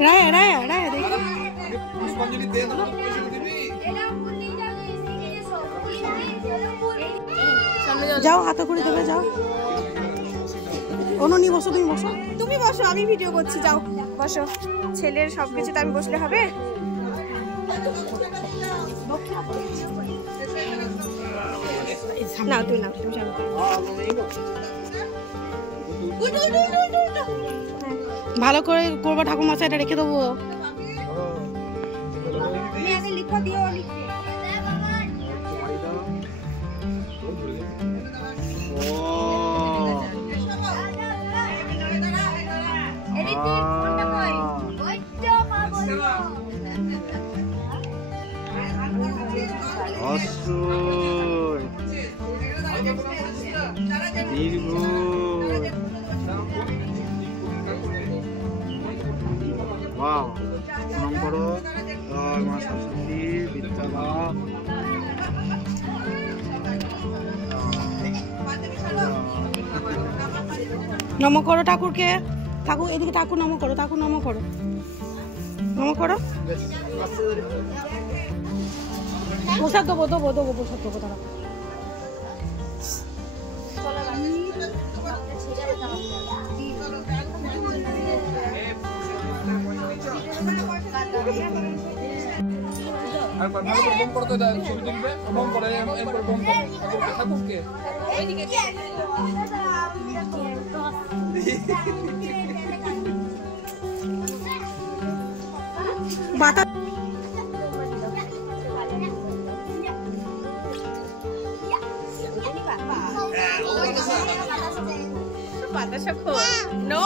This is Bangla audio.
রায়া রায়া রায়া দেখি পুষ্পাঞ্জলি দে না পয়সা দিবি যাও হাতে করে দেবে যাও অনুনি বসো তুমি বসো আমি ভিডিও করছি যাও বসো ছেলের সবকিছুতে আমি বসলে হবে না তুই না তুমি যাও ভালো করে করবো ঠাকুমা এটা রেখে দেবো লিখো দিও লিখে দীর্ঘ ওয়াও প্রণাম করো জয় মা সরস্বতী বিদ্যালাভ নম করো ঠাকুরকে ঠাকুর এদিকে ঠাকুর নম করো নম করো প্রসাদ দেবো প্রসাদ দেবো তারা আর ভালো করে বম করতে দাও ছবি তুলবে বম করে এরপর বম করে ঠাকুরকে এইদিকে বাতা বাতাসা খো নো